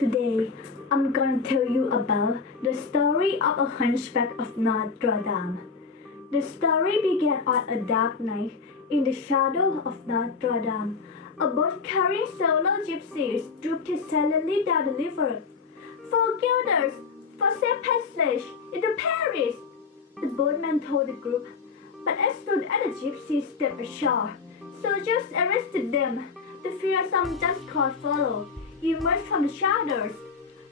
Today, I'm gonna tell you about the story of a Hunchback of Notre Dame. The story began on a dark night in the shadow of Notre Dame. A boat carrying solo gypsies drifted silently down the river. 4 guilders for safe passage into Paris, the boatman told the group. But as soon as the gypsies stepped ashore, soldiers arrested them. The fearsome just called follow emerged from the shadows.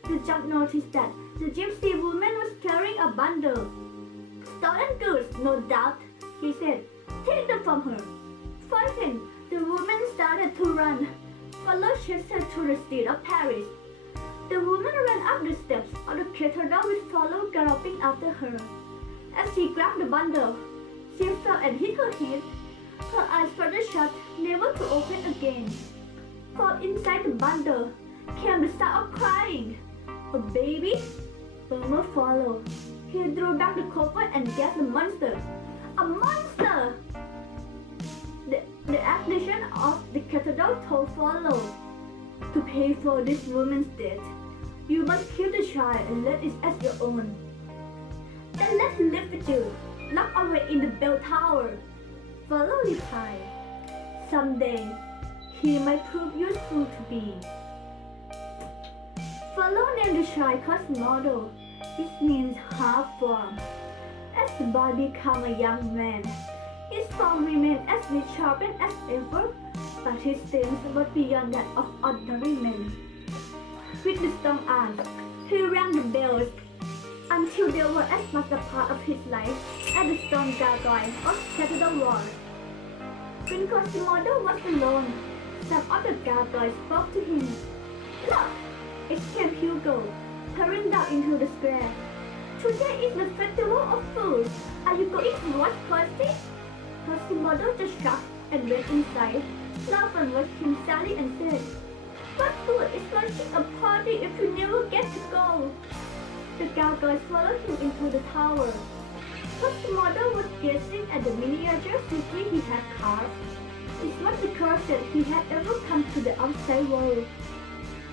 The judge noticed that the gypsy woman was carrying a bundle. Stolen goods, no doubt, he said. Take them from her. Frightened, the woman started to run. Follow chased her to the street of Paris. The woman ran up the steps of the cathedral with Follow galloping after her. As she grabbed the bundle, she fell and hit her head. Her eyes further shut, never to open again. From inside the bundle came the sound of crying. A baby? murmured Follow. He drew back the cover and gasped the monster. A monster! The archdeacon of the cathedral told Follow. To pay for this woman's death, you must kill the child and let it as your own. Then let him live with you, locked away in the bell tower. Follow replied. Someday, he might prove useful to be. Follow named the child Quasimodo, which means half-formed. As the boy became a young man, his form remained as sharpened as ever, but his strength was beyond that of ordinary men. With the strong arms, he rang the bells until they were as much a part of his life as the stone gargoyle of cathedral walls. When Quasimodo was alone, some of the gargoyles spoke to him. Look! Exclaimed Hugo, hurrying down into the square. Today is the festival of fools. Are you going to watch Quasi? Quasimodo just shrugged and went inside. Laughing watched him sadly and said, What good is launching a party if you never get to go? The gargoyles followed him into the tower. Quasimodo was gazing at the miniature city he had carved. It was because that he had ever come to the outside world.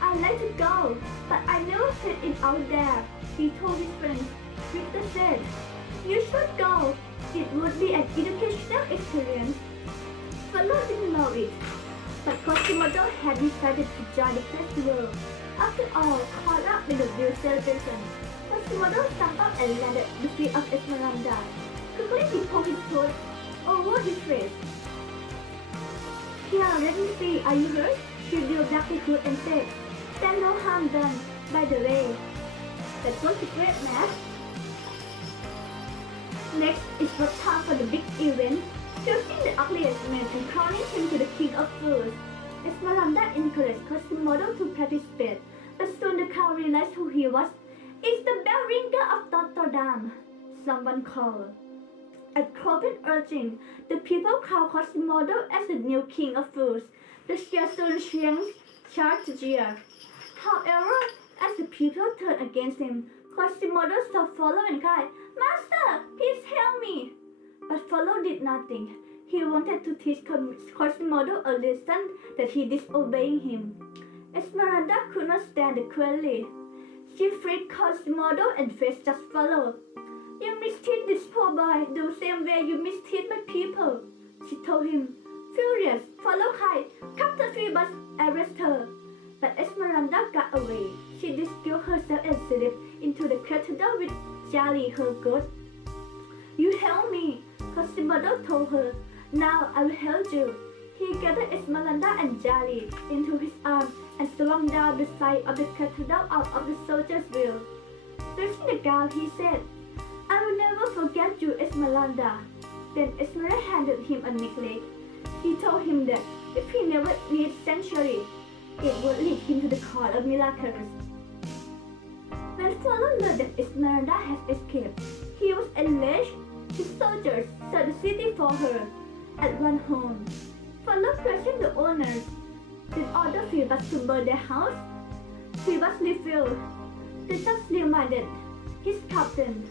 I'd like to go, but I never fit it out there, he told his friends. Victor said, You should go. It would be an educational experience. Follow didn't know it, but Quasimodo had decided to join the festival. After all, caught up in the real celebration, Quasimodo jumped up and landed at the feet of Esmeralda. Quickly he pulled his hood over his face. Here, let me see, are you hurt? She drew back the hood and said, There's no harm done, by the way. That was a great match. Next, it was time for the big event, choosing the ugliest man and crowning him to the king of fools. Esmeralda encouraged Quasimodo to participate, but soon the crowd realized who he was. It's the bell ringer of Notre Dame, someone called. At Cropin urging, the people crowned Quasimodo as the new king of fools. The cheer soon changed to jeer. However, as the people turned against him, Quasimodo saw Follow and cried, Master, please help me! But Follow did nothing. He wanted to teach Quasimodo a lesson that he disobeying him. Esmeralda could not stand the query. She freed Quasimodo and faced just Follow. You mistreat this poor boy the same way you mistreat my people, she told him. Furious, Follow cried, Come to me, but arrest her. But Esmeralda got away. She disguised herself and slipped into the cathedral with Jolly, her goat. You help me, Quasimodo told her. Now I will help you. He gathered Esmeralda and Jolly into his arms and swung down the side of the cathedral out of the soldier's wheel. Reaching the ground, he said, I will never forget you, Esmeralda. Then Esmeralda handed him a necklace. He told him that if he never needs sanctuary, it would lead him to the court of miracles. When Follow learned that Esmeralda had escaped, he was enraged. His soldiers searched the city for her. At one home, Follow questioned the owners. Did order Phoebus to burn their house? Phoebus refused. The judge reminded his captain.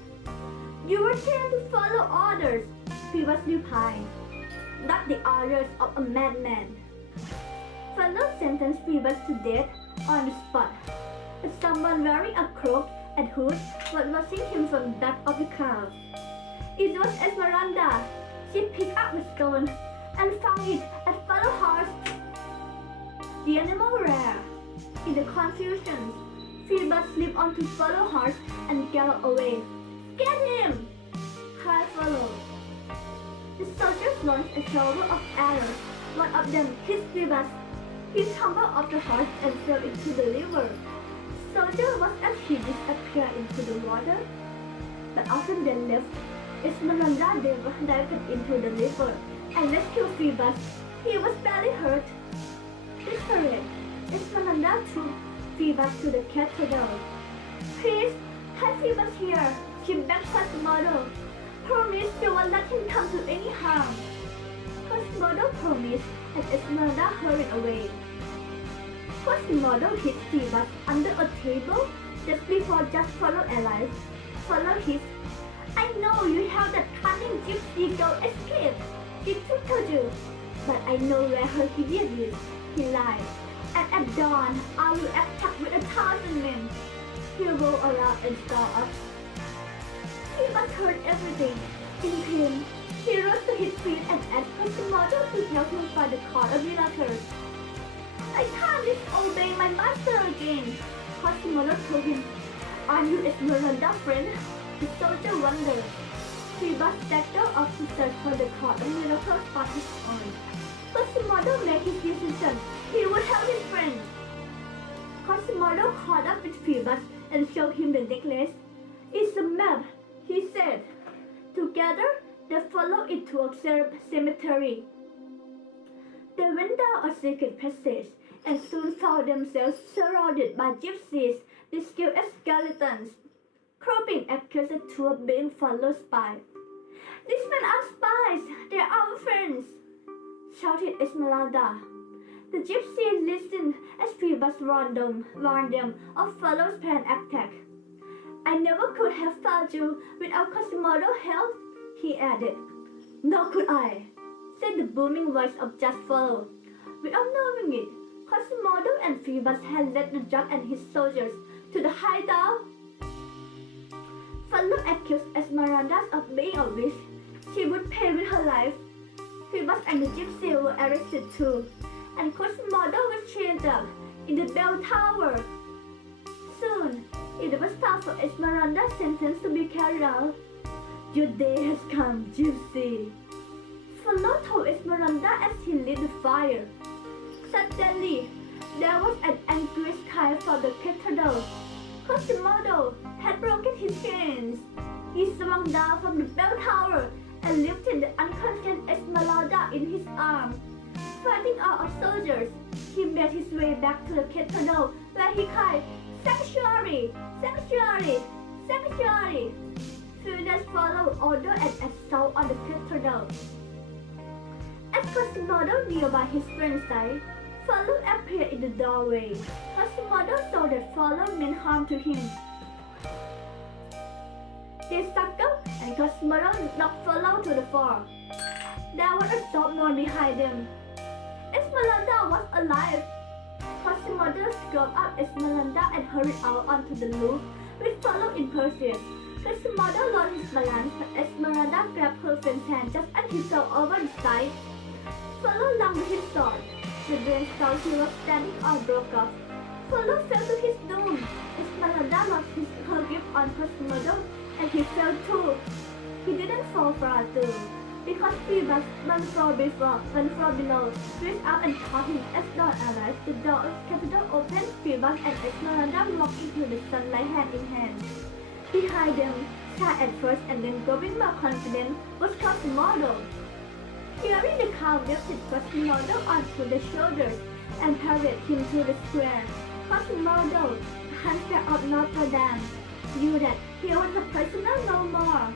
You were trained to follow orders, Phoebus replied. Not the orders of a madman. Follow sentenced Phoebus to death on the spot. but someone wearing a cloak and hood was watching him from the back of the car. It was Esmeralda. She picked up the stone and found it and followed horse. The animal ran. In the confusion, Phoebus slipped on to follow horse and galloped away. Get him! Cried Follow. The soldiers launched a shower of arrows. One of them hit Phoebus. He tumbled off the horse and fell into the river. The soldier was as he disappeared into the water. But after they left, Esmeralda dived into the river and rescued Phoebus. He was badly hurt. Desperate, Esmeralda took Phoebus to the cathedral. Please, have Phoebus here, she begged Quasimodo. Promise you won't let him come to any harm. Quasimodo promised and Esmeralda hurried away. Quasimodo hid Phoebus under a table just before Just Follow arrived. Follow his, I know you have that cunning gypsy girl escape. She took you, but I know where her idiot is. He lied. And at dawn, I will attack with 1,000 men. He rolled around and saw us. Phoebus heard everything. In pain, he rose to his feet and asked Quasimodo to help him find the cord of miracles. I can't disobey my master again. Quasimodo told him, Are you Esmeralda, friend? The soldier wondered. Phoebus staggered off to search for the cord of miracles on his own. Quasimodo made his decision. He would help his friend. Quasimodo caught up with Phoebus and showed him the necklace. It's a map, he said. Together, they followed it to a cemetery. They went down a secret passage and soon found themselves surrounded by gypsies disguised as skeletons, cropping across a tour being followed by. These men are spies! They are our friends! Shouted Esmeralda. The gypsies listened as Phoebus warned them of Follow's planned attack. I never could have found you without Quasimodo's help, he added. Nor could I, said the booming voice of Just Follow. Without knowing it, Quasimodo and Phoebus had led the judge and his soldiers to the hideout. Follow accused Esmeralda of being a witch. She would pay with her life. Phoebus and the gypsy were arrested too, and Quasimodo was chained up in the bell tower. Soon, it was time for Esmeralda's sentence to be carried out. Your day has come, gypsy. Follow told Esmeralda as he lit the fire. Suddenly, there was an angry cry from the cathedral. Quasimodo had broken his chains. He swung down from the bell tower and lifted the unconscious Esmeralda in his arms. Fighting all of soldiers, he made his way back to the cathedral where he cried, Sanctuary! Sanctuary! Sanctuary! Furious followed order and assault on the cathedral. As Quasimodo nearby his friend's side, Follow appeared in the doorway. Quasimodo saw that Follow meant harm to him. They struggled and Quasimodo knocked Follow to the floor. There was a soft moan behind them. Esmeralda was alive. Quasimodo scooped up Esmeralda and hurried out onto the roof with Follow in pursuit. Quasimodo lost his balance, but Esmeralda grabbed her friend's hand just as he fell over the side. Follow lunged his sword. The brain thought he was standing on broke off. Follow fell to his doom. Esmeralda lost her grip on Quasimodo and he fell too. He didn't fall far too, because Phoebus one floor below reached out and caught him. As dawn arrived, the door of the cathedral opened. Phoebus and Esmeralda walked into the sunlight hand in hand. Behind them, shy at first and then growing more confident, was Quasimodo. Hearing the crowd lifted Quasimodo onto the shoulders and carried him to the square. Quasimodo, the Hunchback of Notre knew that he was a prisoner no more.